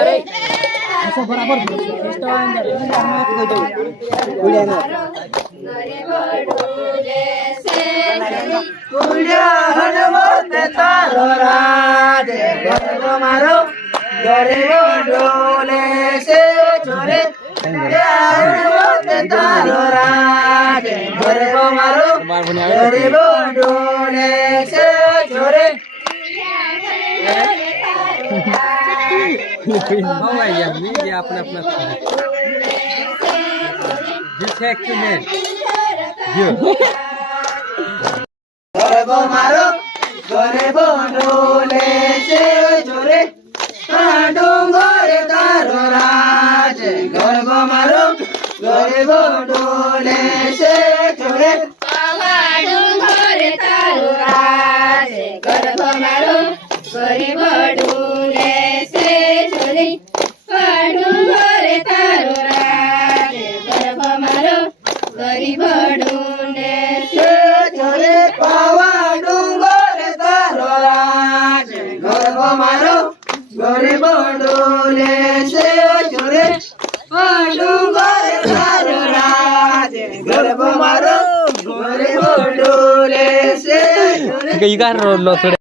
असं बराबर हनुमत तारो राज गर्व मारो गरीब डोले से छोरे हनुमत तारो राज गर्व मारो गरीब डोले से छोरे अपना गर्व मारो गरीब डोले से छोरे डोंगर तारो राज गर्व मारो गरीब डोले से छोरे डोंगर तारो राज गर्व मारो गरीब डोले से छोरे डोंगर तारो राज गर्व मारो गरीब डोले से छोरे पावा डोंगर तारो राज गर्व मारो गरीब डोले से छोरे डोंगर तारो राज गर्व मारो गरीब डोले से छोरे